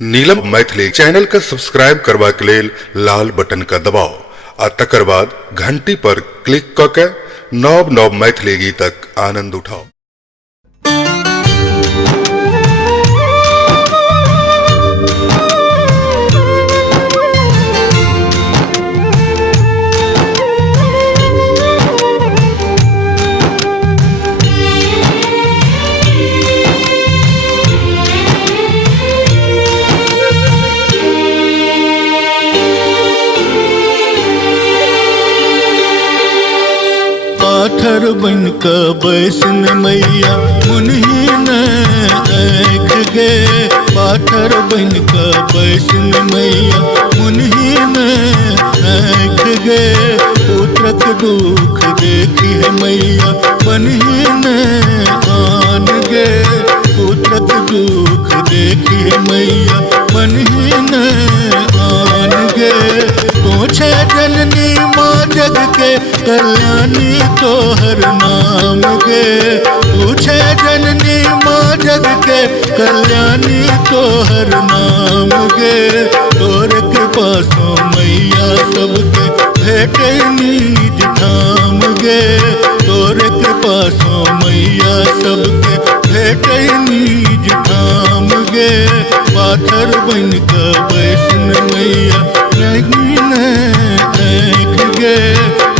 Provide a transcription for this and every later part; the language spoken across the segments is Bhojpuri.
नीलम मैथिली चैनल का सब्सक्राइब करबा के लेल लाल बटन का दबाव आ तकर बाद घंटी पर क्लिक क के नव नव मैथिली गीतक आनंद उठाओ। पाथर बन का बैसन मैया मुन्ही न आँख गे। पाथर बन का बैसन मैया मुन्ही न आँख गे। पुत्रक दुख देखी है मैया बन्ही न आन गे। पुत्रक दुख देखी है मैया बन्ही न आन गे। पूछे जननी माँ जग के कल्याणी तोहर नाम गे। पूछे जननी माँ जग के कल्याणी तोहर नाम गे। तोर कृपा सो मैया सबके भेटे निज धाम गे। तोर कृपा सो मैया सबके भेटे निज धाम गे। पाथर बन का बैसन मैया रंगीन आँख गे।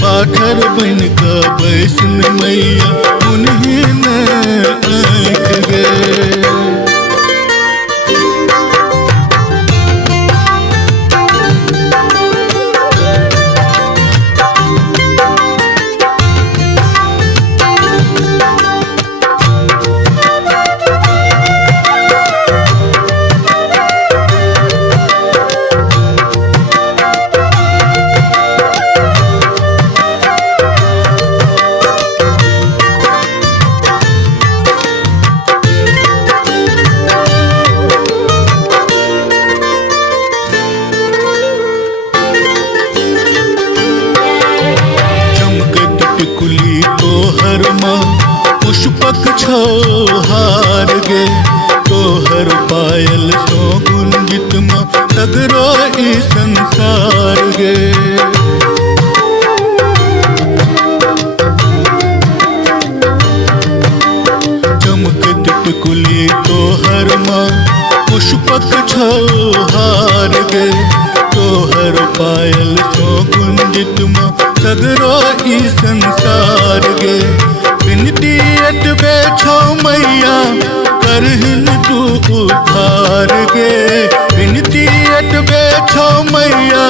पाथर बन का बैसन मैया मुन्हीन आँख गे। टिकुली तोहर माँ पुष्पक छो हार गे। तोहर पायल सो गुंजित माँ सगरो ई संसार गे। चमकत टिकुली तोहर माँ पुष्पक छो हार गे। तोहर पायल सो गुंजित माँ सगरो ई संसार गे। बिनती अटबे छो मैया करहिन तू उद्धार गे। बिनती अटबे छो मैया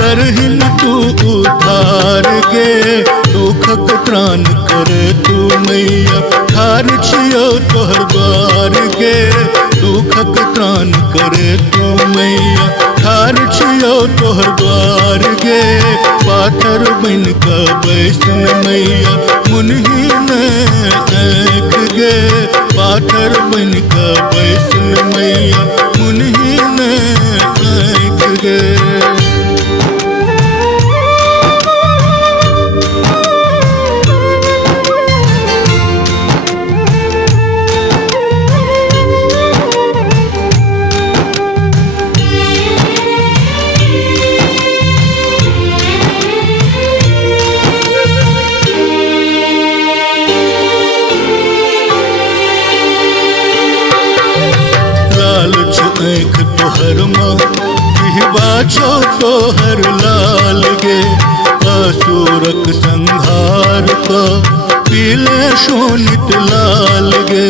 करहिन तू उद्धार गे। दुखक त्राण करे तू मैया ठार छियो तोहर द्वार गे। दुखक त्राण करे तू मैया ठार छियो तोहर द्वार गे। पाथर बन का बैसन मैया मुन्हीन आँख गे। पाथर बन का बैसन मैया मुन्हीन आँख गे। आँख तोहर माँ जिहबा छो तोहर लाल गे। असुरक संहार का पीले शोणित लाल गे।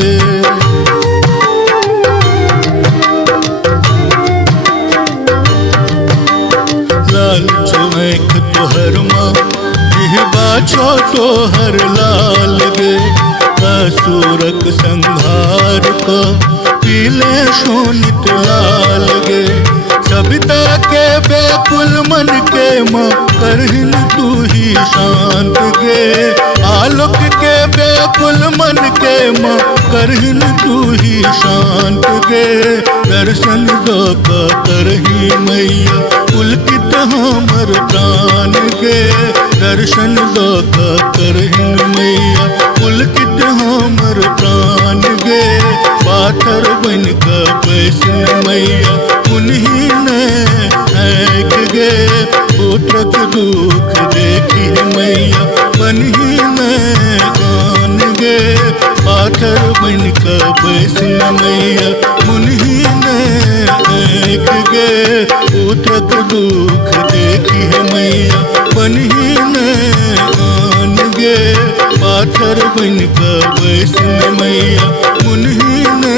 लाल छो आँख तोहर माँ जिहबा छो तोहर लाल गे। असुरक संहार का पीले शोणित लाल गे। सविता के बेकुल मन के माँ करहिन तू ही शांत गे। आलोक के बेकुल मन के माँ करहिन तू ही शांत गे। दर्शन दो का करही मैया पुलकित हमर प्राण गे। दर्शन दो का करहिन मैया पुलकित हमर प्राण गे। पाथर बन का बैसन मैया पुत्रक दुख देखी मैया बन्ही में आन गे पाथर बन का बैसन मैया मुन्ही ने एक गे पुत्रक दुख देखी मैया बन्ही में आन गे पाथर बन का बैसन मैया मुन्ही ने